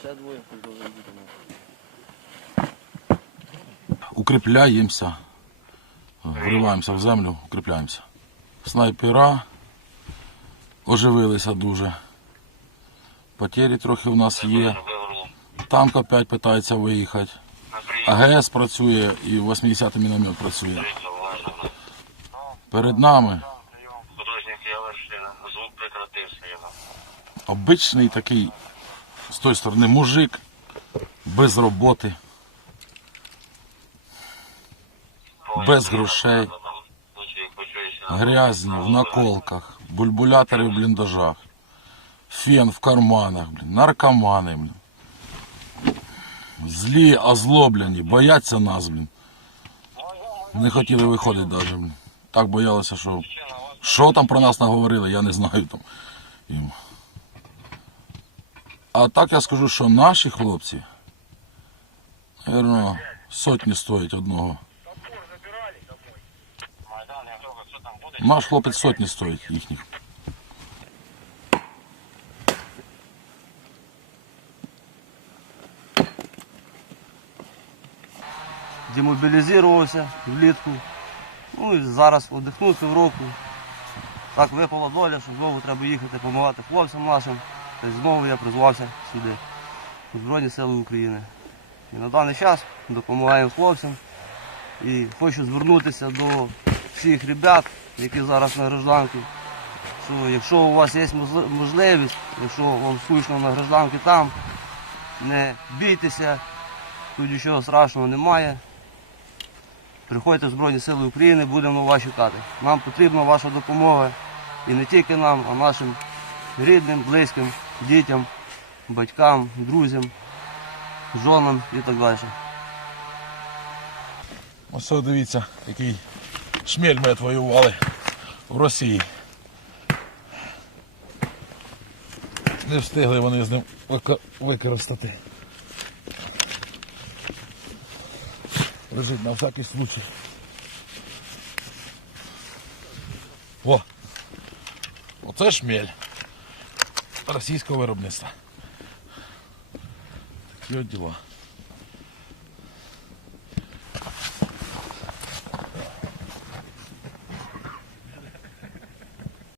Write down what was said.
Ще двоє повинні бути. укріпляємося. Вриваємося в землю, укріпляємося. Снайпера оживилися дуже. Потері трохи в нас є. Танк опять питається виїхати. АГС працює і 80-й міномет працює. Перед нами обичний такий з тої сторони мужик, без роботи, без грошей, грязні, в наколках, бульбулятори в бліндажах, фен в карманах, блін, наркомани, блін. Злі, озлоблені, бояться нас, блін. Не хотіли виходити навіть, блін. Так боялися, що. Що там про нас наговорили, я не знаю там. Їм. А так я скажу, що наші хлопці, мабуть, сотні стоять одного. Наш хлопець сотні стоїть їхніх. демобілізувався влітку. Ну і зараз одихнув півроку. Так випала доля, що знову треба їхати допомагати хлопцям нашим. Тобто знову я призвався сюди, у Збройні Сили України. І на даний час допомагаємо хлопцям. І хочу звернутися до всіх ребят, які зараз на гражданці, що якщо у вас є можливість, якщо вам скучно на гражданці там, не бійтеся, тут нічого страшного немає. Приходьте в Збройні Сили України, будемо вас чекати. Нам потрібна ваша допомога. І не тільки нам, а нашим рідним, близьким, дітям, батькам, друзям, жонам і так далі. Ось дивіться, який шмель ми отвоювали в Росії. Не встигли вони з ним використати. Лежить на всякий случай. О! Оце шмель російського виробництва. Такі от діла.